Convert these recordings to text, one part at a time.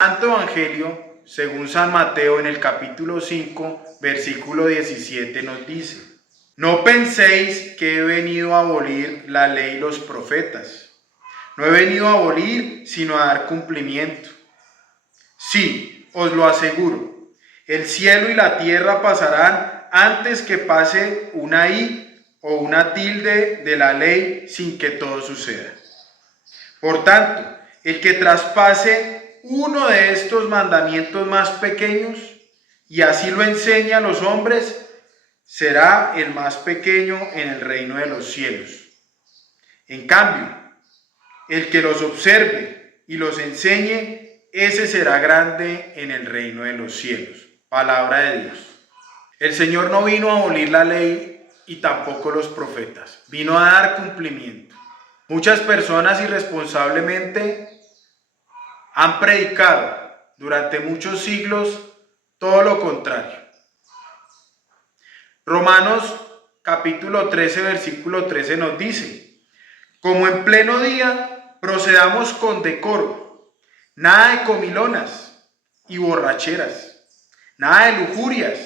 Santo Evangelio, según San Mateo, en el capítulo 5, versículo 17 nos dice: No penséis que he venido a abolir la ley y los profetas. No he venido a abolir, sino a dar cumplimiento. Sí, os lo aseguro, el cielo y la tierra pasarán antes que pase una i o una tilde de la ley sin que todo suceda. Por tanto, el que traspase uno de estos mandamientos más pequeños y así lo enseña a los hombres, será el más pequeño en el reino de los cielos. En cambio, el que los observe y los enseñe, ese será grande en el reino de los cielos. Palabra de Dios. El Señor no vino a abolir la ley y tampoco los profetas. Vino a dar cumplimiento. Muchas personas irresponsablemente han predicado durante muchos siglos todo lo contrario. Romanos capítulo 13, versículo 13 nos dice: como en pleno día procedamos con decoro, nada de comilonas y borracheras, nada de lujurias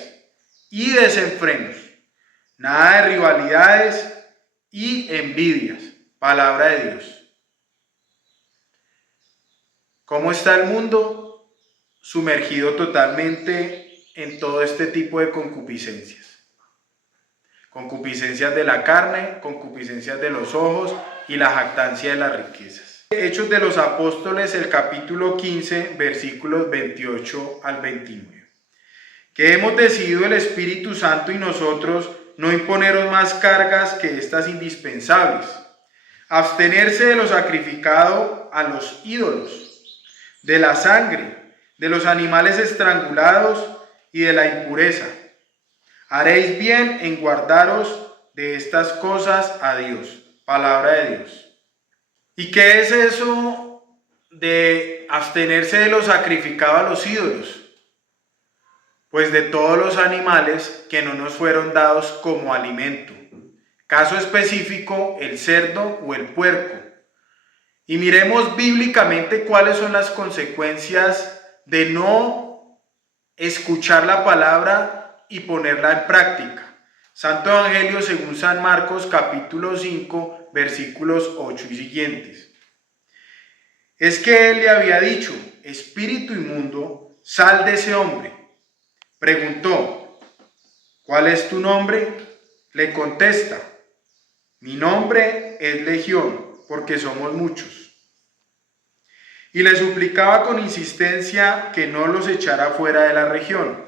y desenfrenos, nada de rivalidades y envidias. Palabra de Dios. ¿Cómo está el mundo? Sumergido totalmente en todo este tipo de concupiscencias. Concupiscencias de la carne, concupiscencias de los ojos y la jactancia de las riquezas. Hechos de los Apóstoles, el capítulo 15, versículos 28 al 29. Que hemos decidido el Espíritu Santo y nosotros no imponeros más cargas que estas indispensables. Abstenerse de lo sacrificado a los ídolos, de la sangre, de los animales estrangulados y de la impureza. Haréis bien en guardaros de estas cosas a Dios. Palabra de Dios. ¿Y qué es eso de abstenerse de lo sacrificado a los ídolos? Pues de todos los animales que no nos fueron dados como alimento. Caso específico, el cerdo o el puerco. Y miremos bíblicamente cuáles son las consecuencias de no escuchar la palabra y ponerla en práctica. Santo Evangelio según San Marcos capítulo 5 versículos 8 y siguientes. Es que él le había dicho: espíritu inmundo, sal de ese hombre. Preguntó: ¿cuál es tu nombre? Le contesta: mi nombre es Legión, porque somos muchos. Y le suplicaba con insistencia que no los echara fuera de la región.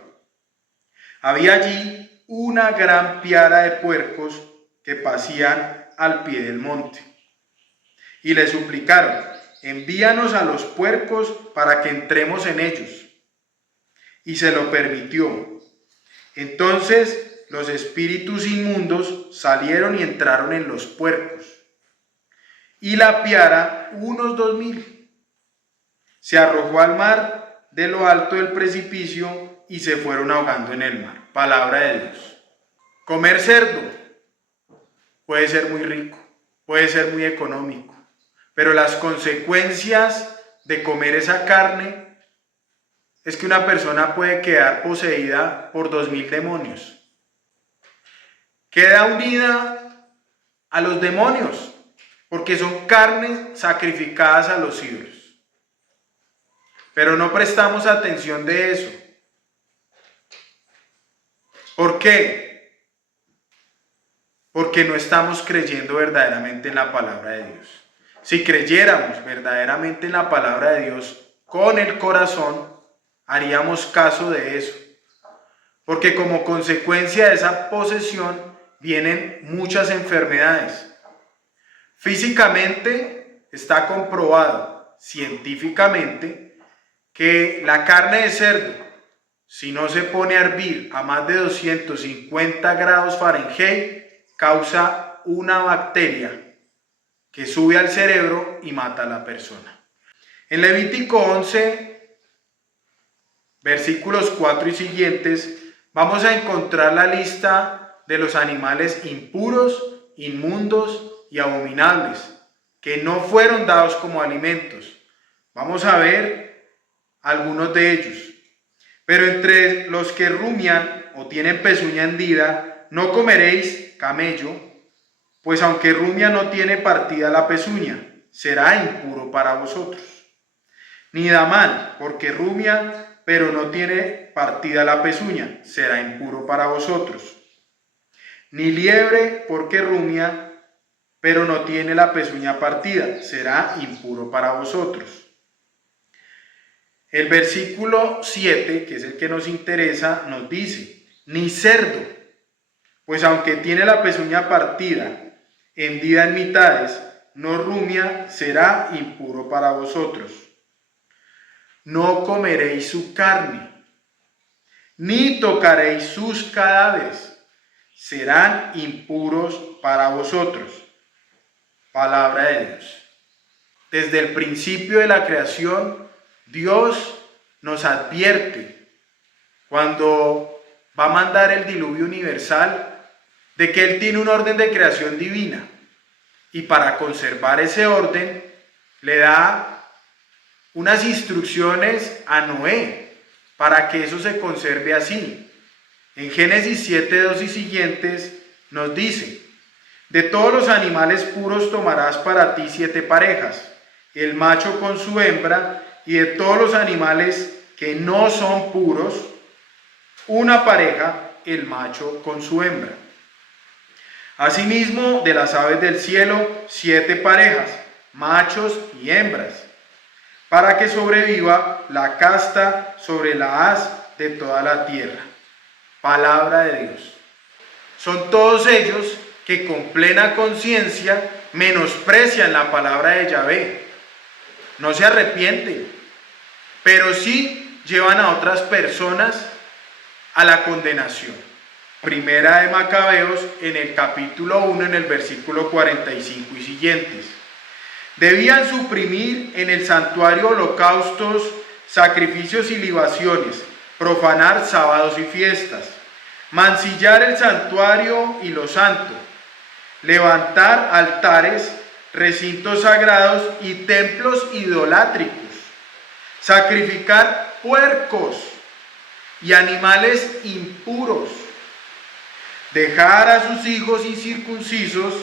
Había allí una gran piara de puercos que pacían al pie del monte. Y le suplicaron: envíanos a los puercos para que entremos en ellos. Y se lo permitió. Entonces los espíritus inmundos salieron y entraron en los puercos. Y la piara, unos 2000, se arrojó al mar de lo alto del precipicio y se fueron ahogando en el mar. Palabra de Dios. Comer cerdo puede ser muy rico, puede ser muy económico, pero las consecuencias de comer esa carne es que una persona puede quedar poseída por 2000 demonios. Queda unida a los demonios, porque son carnes sacrificadas a los ídolos. Pero no prestamos atención de eso. ¿Por qué? Porque no estamos creyendo verdaderamente en la palabra de Dios. Si creyéramos verdaderamente en la palabra de Dios con el corazón, haríamos caso de eso. Porque como consecuencia de esa posesión vienen muchas enfermedades. Físicamente está comprobado, científicamente, que la carne de cerdo, si no se pone a hervir a más de 250 grados Fahrenheit, causa una bacteria que sube al cerebro y mata a la persona. En Levítico 11, versículos 4 y siguientes, vamos a encontrar la lista de los animales impuros, inmundos y abominables, que no fueron dados como alimentos. Vamos a ver algunos de ellos. Pero entre los que rumian o tienen pezuña hendida, no comeréis camello, pues aunque rumia no tiene partida la pezuña, será impuro para vosotros. Ni damán, porque rumia, pero no tiene partida la pezuña, será impuro para vosotros. Ni liebre, porque rumia, pero no tiene la pezuña partida, será impuro para vosotros. El versículo 7, que es el que nos interesa, nos dice, ni cerdo, pues aunque tiene la pezuña partida, hendida en mitades, no rumia, será impuro para vosotros. No comeréis su carne, ni tocaréis sus cadáveres, serán impuros para vosotros. Palabra de Dios. Desde el principio de la creación, Dios nos advierte cuando va a mandar el diluvio universal de que Él tiene un orden de creación divina y para conservar ese orden le da unas instrucciones a Noé para que eso se conserve así. En Génesis 7:2 y siguientes nos dice, de todos los animales puros tomarás para ti 7 parejas, el macho con su hembra, y de todos los animales que no son puros, una pareja, el macho con su hembra. Asimismo, de las aves del cielo, 7 parejas, machos y hembras, para que sobreviva la casta sobre la haz de toda la tierra. Palabra de Dios. Son todos ellos que con plena conciencia menosprecian la palabra de Yahvé. No se arrepienten, pero sí llevan a otras personas a la condenación. Primera de Macabeos, en el capítulo 1, en el versículo 45 y siguientes. Debían suprimir en el santuario holocaustos, sacrificios y libaciones, profanar sábados y fiestas, mancillar el santuario y lo santo, levantar altares, recintos sagrados y templos idolátricos, sacrificar puercos y animales impuros, dejar a sus hijos incircuncisos,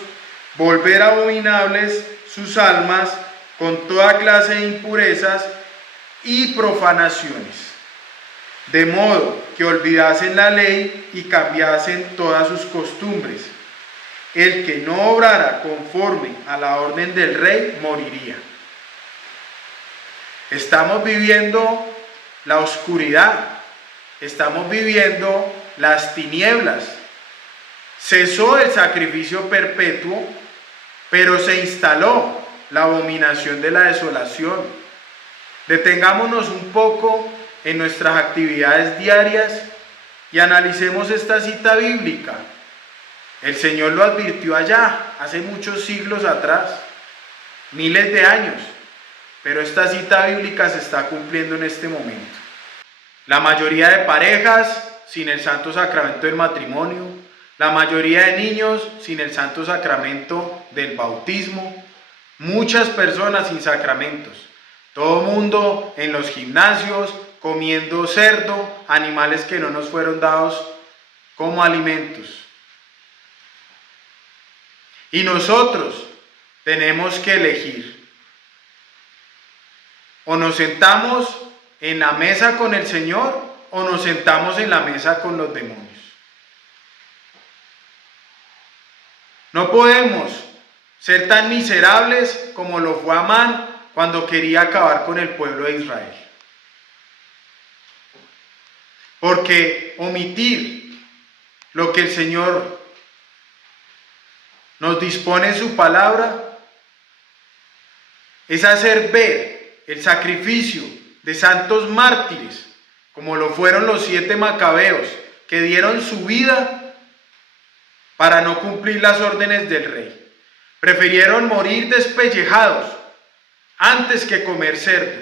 volver abominables sus almas con toda clase de impurezas y profanaciones, de modo que olvidasen la ley y cambiasen todas sus costumbres. El que no obrara conforme a la orden del rey moriría. Estamos viviendo la oscuridad, estamos viviendo las tinieblas. Cesó el sacrificio perpetuo, pero se instaló la abominación de la desolación. Detengámonos un poco en nuestras actividades diarias y analicemos esta cita bíblica. El Señor lo advirtió allá, hace muchos siglos atrás, miles de años, pero esta cita bíblica se está cumpliendo en este momento. La mayoría de parejas sin el santo sacramento del matrimonio, la mayoría de niños sin el santo sacramento del bautismo, muchas personas sin sacramentos, todo mundo en los gimnasios comiendo cerdo, animales que no nos fueron dados como alimentos. Y nosotros tenemos que elegir. O nos sentamos en la mesa con el Señor o nos sentamos en la mesa con los demonios. No podemos ser tan miserables como lo fue Amán cuando quería acabar con el pueblo de Israel. Porque omitir lo que el Señor nos dispone en su palabra es hacer ver el sacrificio de santos mártires, como lo fueron los 7 macabeos, que dieron su vida para no cumplir las órdenes del rey. Prefirieron morir despellejados antes que comer cerdo.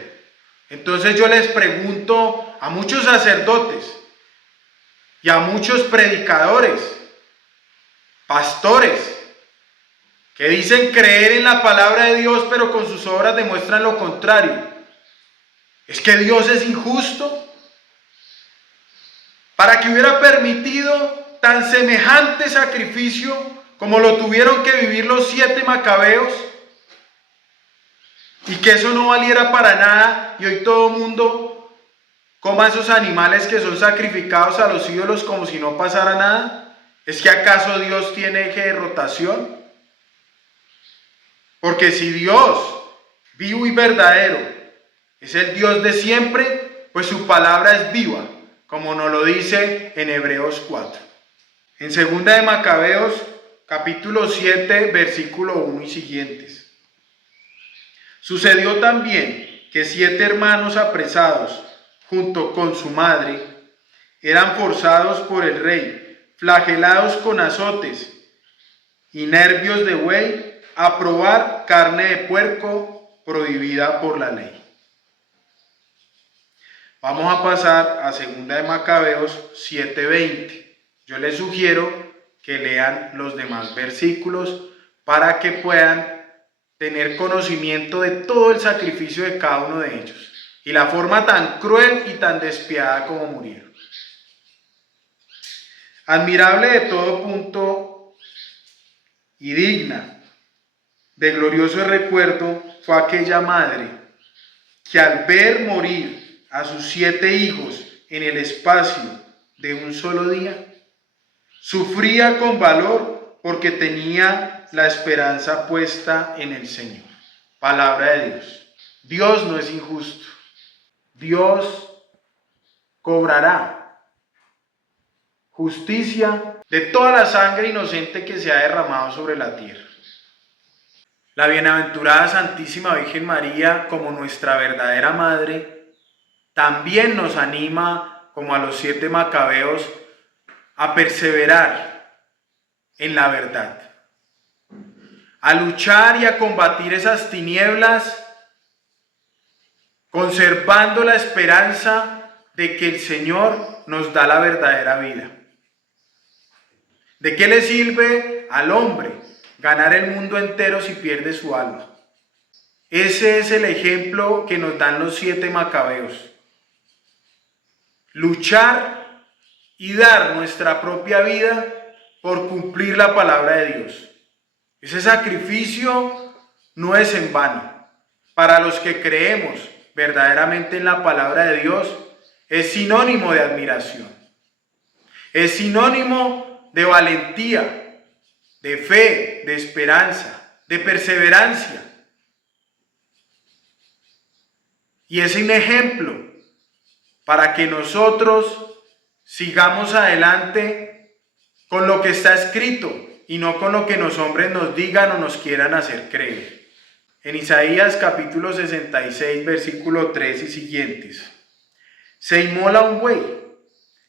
Entonces yo les pregunto a muchos sacerdotes y a muchos predicadores, pastores, que dicen creer en la palabra de Dios, pero con sus obras demuestran lo contrario. ¿Es que Dios es injusto? Para que hubiera permitido tan semejante sacrificio como lo tuvieron que vivir los 7 macabeos, y que eso no valiera para nada, y hoy todo el mundo coma esos animales que son sacrificados a los ídolos como si no pasara nada. ¿Es que acaso Dios tiene eje de rotación? Porque si Dios, vivo y verdadero, es el Dios de siempre, pues su palabra es viva, como nos lo dice en Hebreos 4. En 2 de Macabeos, capítulo 7, versículo 1 y siguientes. Sucedió también que 7 hermanos apresados, junto con su madre, eran forzados por el rey, flagelados con azotes y nervios de buey, a probar carne de puerco prohibida por la ley. Vamos a pasar a 2 de Macabeos 7:20. Yo les sugiero que lean los demás versículos para que puedan tener conocimiento de todo el sacrificio de cada uno de ellos y la forma tan cruel y tan despiadada como murieron. Admirable de todo punto y digna de glorioso recuerdo fue aquella madre que al ver morir a sus 7 hijos en el espacio de un solo día, sufría con valor porque tenía la esperanza puesta en el Señor. Palabra de Dios. Dios no es injusto. Dios cobrará justicia de toda la sangre inocente que se ha derramado sobre la tierra. La bienaventurada Santísima Virgen María, como nuestra verdadera madre, también nos anima, como a los 7 macabeos, a perseverar en la verdad, a luchar y a combatir esas tinieblas, conservando la esperanza de que el Señor nos da la verdadera vida. ¿De qué le sirve al hombre ganar el mundo entero si pierde su alma? Ese es el ejemplo que nos dan los 7 macabeos. Luchar y dar nuestra propia vida por cumplir la palabra de Dios. Ese sacrificio no es en vano. Para los que creemos verdaderamente en la palabra de Dios, es sinónimo de admiración. Es sinónimo de valentía, de fe, de esperanza, de perseverancia. Y es un ejemplo para que nosotros sigamos adelante con lo que está escrito y no con lo que los hombres nos digan o nos quieran hacer creer. En Isaías capítulo 66, versículo 3 y siguientes. Se inmola un buey,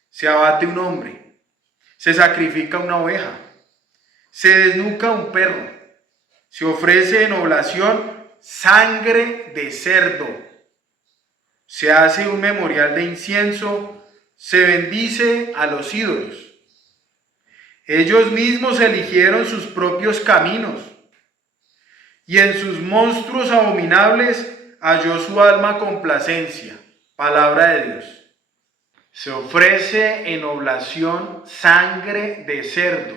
se abate un hombre, se sacrifica una oveja, se desnuca un perro, se ofrece en oblación sangre de cerdo, se hace un memorial de incienso, se bendice a los ídolos. Ellos mismos eligieron sus propios caminos, y en sus monstruos abominables halló su alma complacencia. Palabra de Dios. Se ofrece en oblación sangre de cerdo.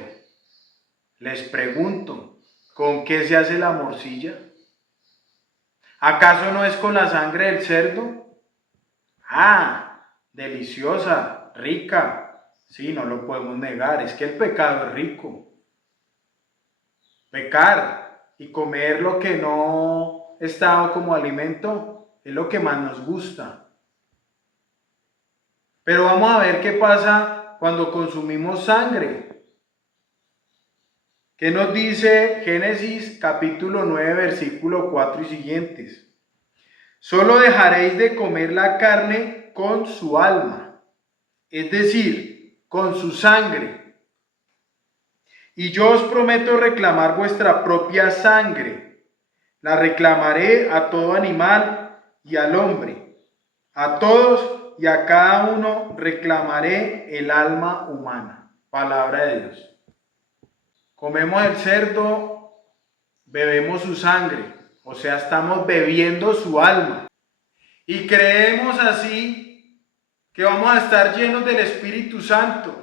Les pregunto, ¿con qué se hace la morcilla? ¿Acaso no es con la sangre del cerdo? Ah, deliciosa, rica. Sí, no lo podemos negar, es que el pecado es rico. Pecar y comer lo que no está como alimento es lo que más nos gusta. Pero vamos a ver qué pasa cuando consumimos sangre. ¿Qué nos dice Génesis capítulo 9, versículo 4 y siguientes? Solo dejaréis de comer la carne con su alma, es decir, con su sangre. Y yo os prometo reclamar vuestra propia sangre. La reclamaré a todo animal y al hombre. A todos y a cada uno reclamaré el alma humana. Palabra de Dios. Comemos el cerdo, bebemos su sangre, o sea, estamos bebiendo su alma. Y creemos así que vamos a estar llenos del Espíritu Santo,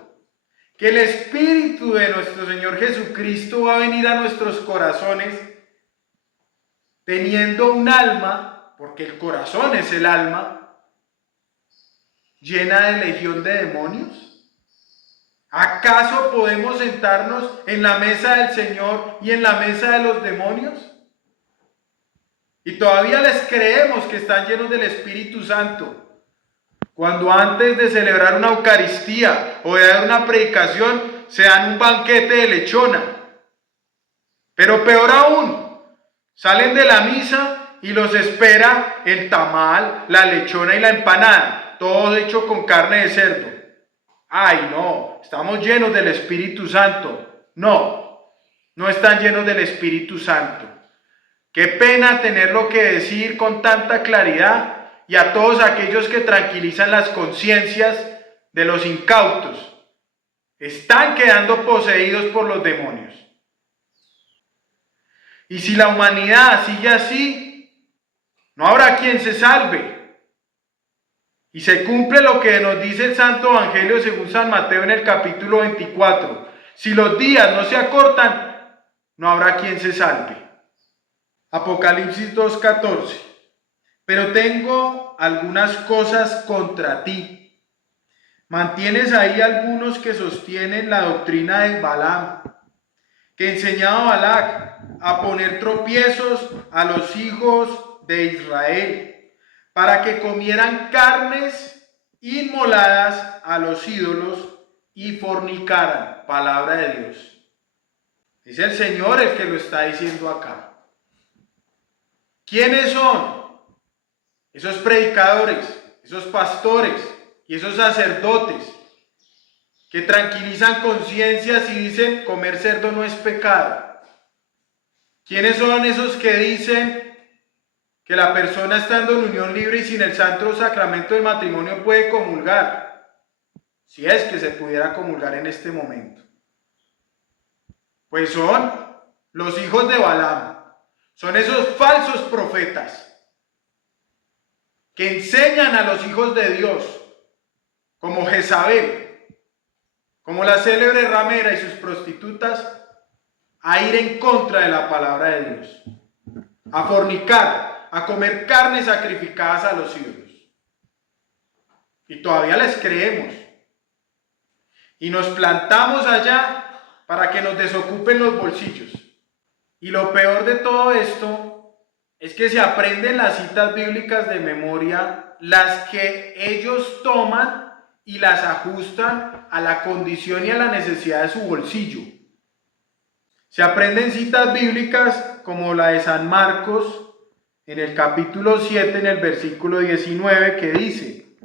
que el Espíritu de nuestro Señor Jesucristo va a venir a nuestros corazones teniendo un alma, porque el corazón es el alma, llena de legión de demonios. ¿Acaso podemos sentarnos en la mesa del Señor y en la mesa de los demonios? Y todavía les creemos que están llenos del Espíritu Santo, cuando antes de celebrar una Eucaristía o de dar una predicación se dan un banquete de lechona. Pero peor aún, salen de la misa y los espera el tamal, la lechona y la empanada, todo hecho con carne de cerdo. Ay, no, estamos llenos del Espíritu Santo. No, no están llenos del Espíritu Santo. Qué pena tenerlo que decir con tanta claridad y a todos aquellos que tranquilizan las conciencias de los incautos. Están quedando poseídos por los demonios. Y si la humanidad sigue así, no habrá quien se salve. Y se cumple lo que nos dice el Santo Evangelio según San Mateo en el capítulo 24. Si los días no se acortan, no habrá quien se salve. Apocalipsis 2:14. Pero tengo algunas cosas contra ti. Mantienes ahí algunos que sostienen la doctrina de Balaam, que enseñaba a Balac a poner tropiezos a los hijos de Israel, para que comieran carnes inmoladas a los ídolos y fornicaran. Palabra de Dios. Es el Señor el que lo está diciendo acá. ¿Quiénes son esos predicadores, esos pastores y esos sacerdotes que tranquilizan conciencias y dicen comer cerdo no es pecado? ¿Quiénes son esos que dicen que la persona estando en unión libre y sin el santo sacramento del matrimonio puede comulgar? Si es que se pudiera comulgar en este momento. Pues son los hijos de Balaam. Son esos falsos profetas que enseñan a los hijos de Dios, como Jezabel, como la célebre ramera y sus prostitutas, a ir en contra de la palabra de Dios, a fornicar, a comer carnes sacrificadas a los ídolos. Y todavía les creemos. Y nos plantamos allá para que nos desocupen los bolsillos. Y lo peor de todo esto es que se aprenden las citas bíblicas de memoria, las que ellos toman y las ajustan a la condición y a la necesidad de su bolsillo. Se aprenden citas bíblicas como la de San Marcos en el capítulo 7, en el versículo 19, que dice: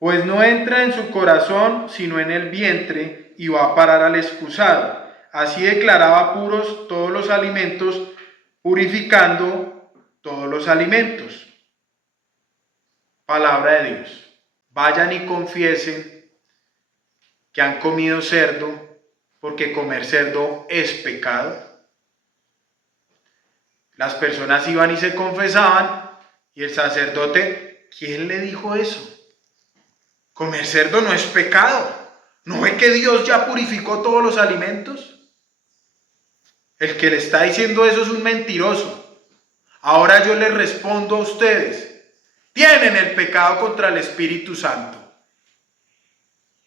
pues no entra en su corazón sino en el vientre y va a parar al excusado. Así declaraba puros todos los alimentos, purificando todos los alimentos. Palabra de Dios. Vayan y confiesen que han comido cerdo, porque comer cerdo es pecado. Las personas iban y se confesaban, y el sacerdote, ¿quién le dijo eso? Comer cerdo no es pecado. ¿No ve que Dios ya purificó todos los alimentos? El que le está diciendo eso es un mentiroso. Ahora yo les respondo a ustedes: tienen el pecado contra el Espíritu Santo,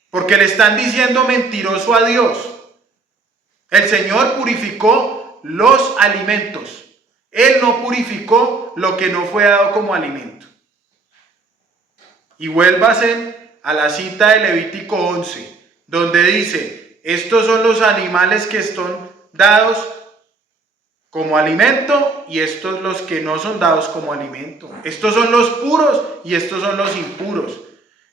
porque le están diciendo mentiroso a Dios. El Señor purificó los alimentos. Él no purificó lo que no fue dado como alimento. Y vuélvase a la cita de Levítico 11, donde dice: estos son los animales que son dados como alimento y estos los que no son dados como alimento. Estos son los puros y estos son los impuros.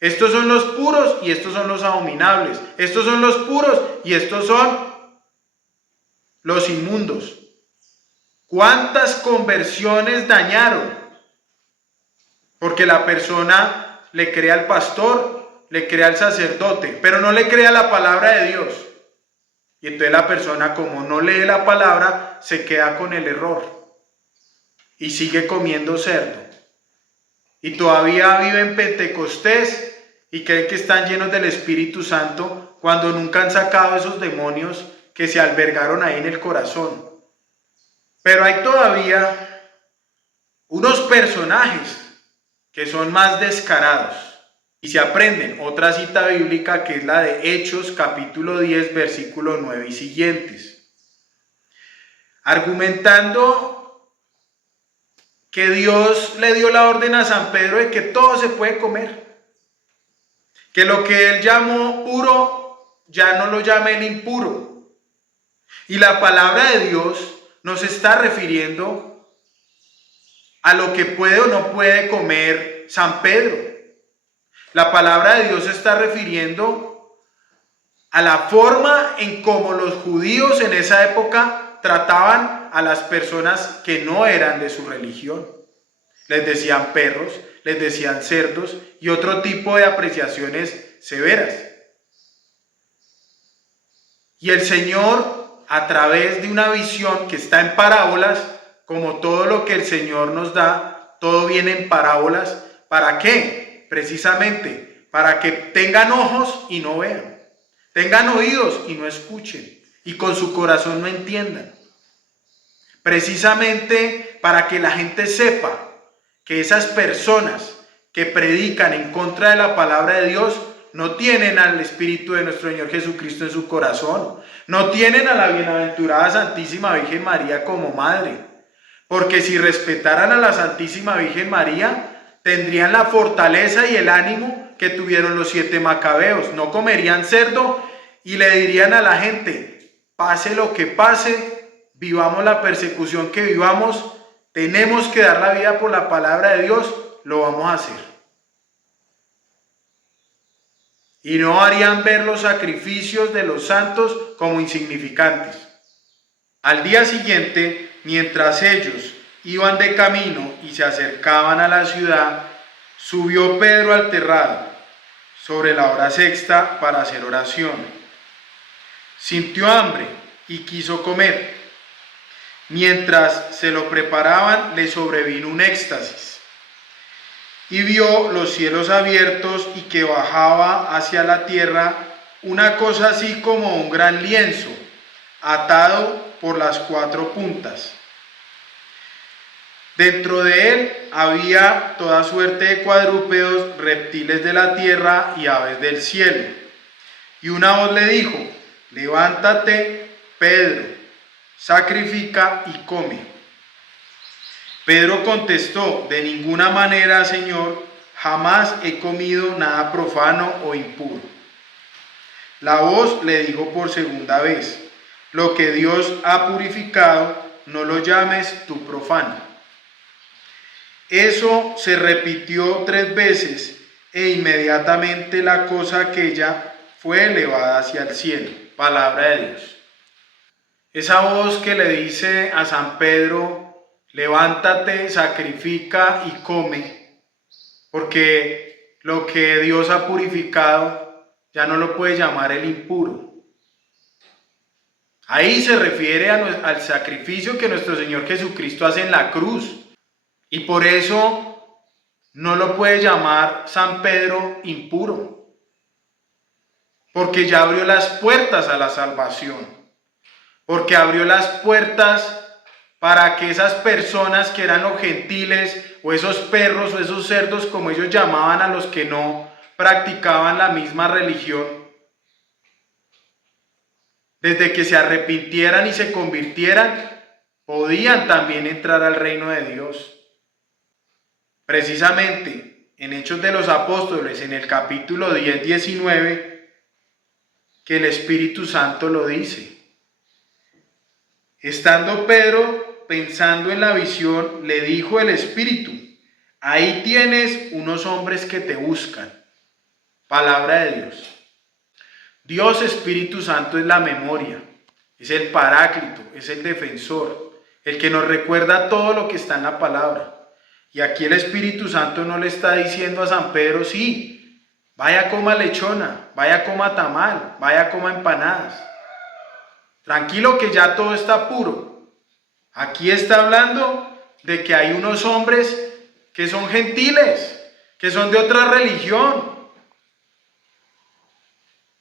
Estos son los puros y estos son los abominables. Estos son los puros y estos son los inmundos. ¿Cuántas conversiones dañaron? Porque la persona le cree al pastor, le cree al sacerdote, pero no le cree a la palabra de Dios. Y entonces la persona, como no lee la palabra, se queda con el error y sigue comiendo cerdo. y todavía viven Pentecostés y creen que están llenos del Espíritu Santo cuando nunca han sacado esos demonios que se albergaron ahí en el corazón. Pero hay todavía unos personajes que son más descarados y se aprenden otra cita bíblica que es la de Hechos capítulo 10 versículo 9 y siguientes, argumentando que Dios le dio la orden a San Pedro de que todo se puede comer, que lo que él llamó puro ya no lo llame el impuro, y la palabra de Dios nos está refiriendo a lo que puede o no puede comer San Pedro. La palabra de Dios se está refiriendo a la forma en cómo los judíos en esa época trataban a las personas que no eran de su religión. Les decían perros, les decían cerdos y otro tipo de apreciaciones severas. Y el Señor, a través de una visión que está en parábolas, como todo lo que el Señor nos da, todo viene en parábolas. ¿Para qué? Precisamente para que tengan ojos y no vean, tengan oídos y no escuchen, y con su corazón no entiendan. Precisamente para que la gente sepa que esas personas que predican en contra de la palabra de Dios no tienen al Espíritu de nuestro Señor Jesucristo en su corazón, no tienen a la bienaventurada Santísima Virgen María como madre, porque si respetaran a la Santísima Virgen María, tendrían la fortaleza y el ánimo que tuvieron los 7 macabeos, no comerían cerdo y le dirían a la gente, pase lo que pase, vivamos la persecución que vivamos, tenemos que dar la vida por la palabra de Dios, lo vamos a hacer. Y no harían ver los sacrificios de los santos como insignificantes. Al día siguiente, mientras ellos iban de camino y se acercaban a la ciudad, subió Pedro al terrado, sobre la hora sexta, para hacer oración. Sintió hambre y quiso comer. Mientras se lo preparaban, le sobrevino un éxtasis. Y vio los cielos abiertos y que bajaba hacia la tierra una cosa así como un gran lienzo, atado por las 4 puntas. Dentro de él había toda suerte de cuadrúpedos, reptiles de la tierra y aves del cielo. Y una voz le dijo, levántate, Pedro, sacrifica y come. Pedro contestó, de ninguna manera, Señor, jamás he comido nada profano o impuro. La voz le dijo por segunda vez, lo que Dios ha purificado, no lo llames tú profano. Eso se repitió 3 veces e inmediatamente la cosa aquella fue elevada hacia el cielo. Palabra de Dios. Esa voz que le dice a San Pedro, levántate, sacrifica y come, porque lo que Dios ha purificado ya no lo puede llamar el impuro. Ahí se refiere al sacrificio que nuestro Señor Jesucristo hace en la cruz, y por eso no lo puede llamar San Pedro impuro, porque ya abrió las puertas a la salvación, porque abrió las puertas para que esas personas que eran los gentiles, o esos perros, o esos cerdos, como ellos llamaban a los que no practicaban la misma religión, desde que se arrepintieran y se convirtieran, podían también entrar al reino de Dios. Precisamente en Hechos de los Apóstoles, en el capítulo 10, 19, que el Espíritu Santo lo dice. Estando Pedro pensando en la visión, le dijo el Espíritu, ahí tienes unos hombres que te buscan. Palabra de Dios. Dios Espíritu Santo es la memoria, es el paráclito, es el defensor, el que nos recuerda todo lo que está en la palabra. Y aquí el Espíritu Santo no le está diciendo a San Pedro, sí, vaya coma lechona, vaya coma tamal, vaya coma empanadas. Tranquilo que ya todo está puro. Aquí está hablando de que hay unos hombres que son gentiles, que son de otra religión,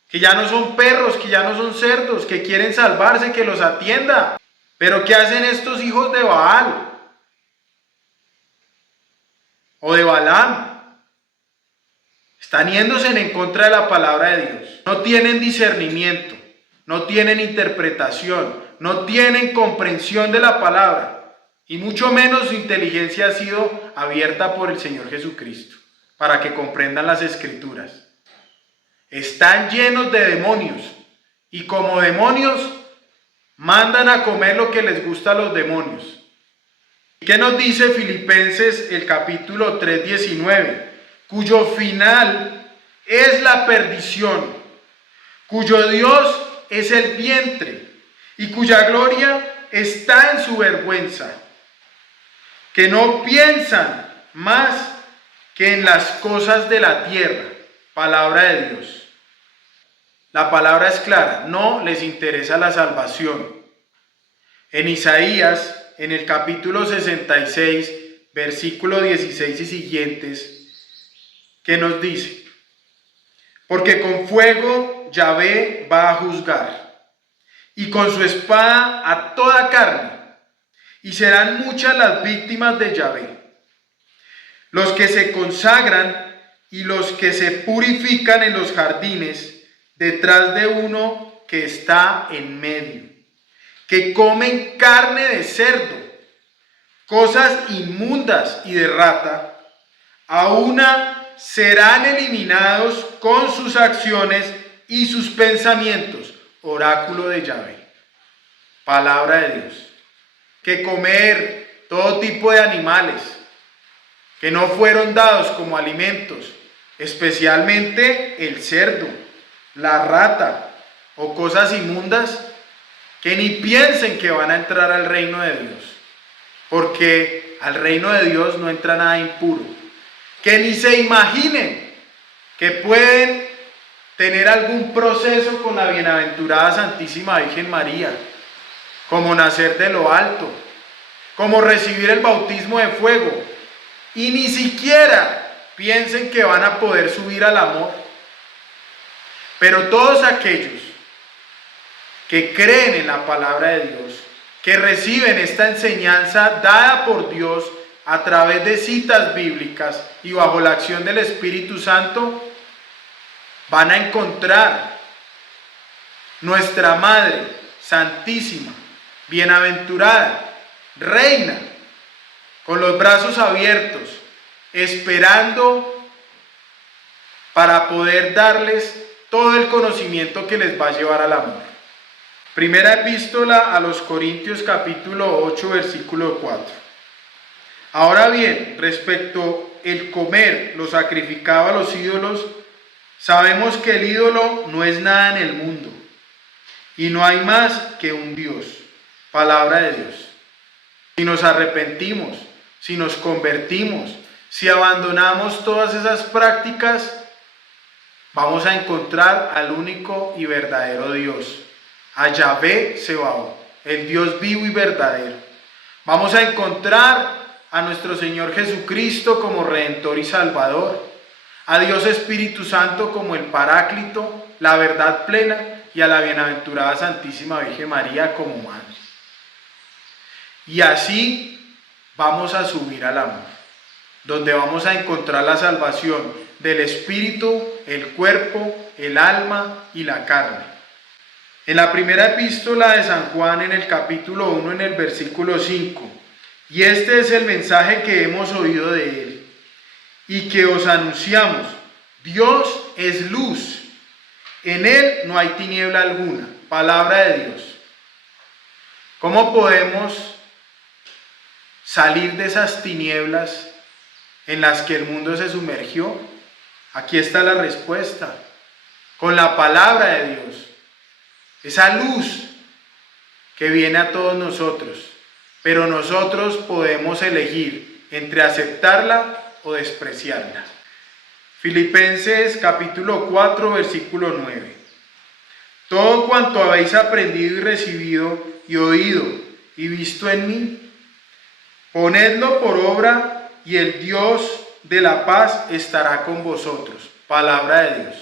que ya no son perros, que ya no son cerdos, que quieren salvarse, que los atienda. Pero ¿qué hacen estos hijos de Baal? O de Balaam. Están yéndose en contra de la palabra de Dios. No tienen discernimiento, no tienen interpretación, no tienen comprensión de la palabra. Y mucho menos su inteligencia ha sido abierta por el Señor Jesucristo para que comprendan las Escrituras. Están llenos de demonios y como demonios mandan a comer lo que les gusta a los demonios. ¿Qué nos dice Filipenses el capítulo 3:19? Cuyo final es la perdición, cuyo Dios es el vientre y cuya gloria está en su vergüenza, que no piensan más que en las cosas de la tierra. Palabra de Dios. La palabra es clara, no les interesa la salvación. En Isaías, en el capítulo 66, versículo 16 y siguientes, ¿qué nos dice? Porque con fuego Yahvé va a juzgar, y con su espada a toda carne, y serán muchas las víctimas de Yahvé. Los que se consagran y los que se purifican en los jardines, detrás de uno que está en medio, que comen carne de cerdo, cosas inmundas y de rata, a una serán eliminados con sus acciones y sus pensamientos. Oráculo de Yahvé. Palabra de Dios. Que comer todo tipo de animales que no fueron dados como alimentos, especialmente el cerdo, la rata o cosas inmundas, que ni piensen que van a entrar al reino de Dios, porque al reino de Dios no entra nada impuro. Que ni se imaginen que pueden tener algún proceso con la bienaventurada Santísima Virgen María, como nacer de lo alto, como recibir el bautismo de fuego, y ni siquiera piensen que van a poder subir al amor. Pero todos aquellos que creen en la palabra de Dios, que reciben esta enseñanza dada por Dios a través de citas bíblicas y bajo la acción del Espíritu Santo, van a encontrar nuestra Madre Santísima, bienaventurada, Reina, con los brazos abiertos, esperando para poder darles todo el conocimiento que les va a llevar al amor. Primera epístola a los Corintios capítulo 8 versículo 4. Ahora bien, respecto el comer lo sacrificado a los ídolos, sabemos que el ídolo no es nada en el mundo y no hay más que un Dios. Palabra de Dios. Si nos arrepentimos, si nos convertimos, si abandonamos todas esas prácticas, vamos a encontrar al único y verdadero Dios, a Yahvé Sebaot, el Dios vivo y verdadero. Vamos a encontrar a nuestro Señor Jesucristo como Redentor y Salvador, a Dios Espíritu Santo como el Paráclito, la verdad plena, y a la bienaventurada Santísima Virgen María como Madre. Y así vamos a subir al amor, donde vamos a encontrar la salvación del espíritu, el cuerpo, el alma y la carne. En la primera epístola de San Juan, en el capítulo 1, en el versículo 5, y este es el mensaje que hemos oído de él y que os anunciamos: Dios es luz, en él no hay tiniebla alguna. Palabra de Dios. ¿Cómo podemos salir de esas tinieblas en las que el mundo se sumergió? Aquí está la respuesta: con la palabra de Dios, esa luz que viene a todos nosotros, pero nosotros podemos elegir entre aceptarla o despreciarla. Filipenses capítulo 4 versículo 9. Todo cuanto habéis aprendido y recibido y oído y visto en mí, ponedlo por obra y el Dios de la paz estará con vosotros. Palabra de Dios.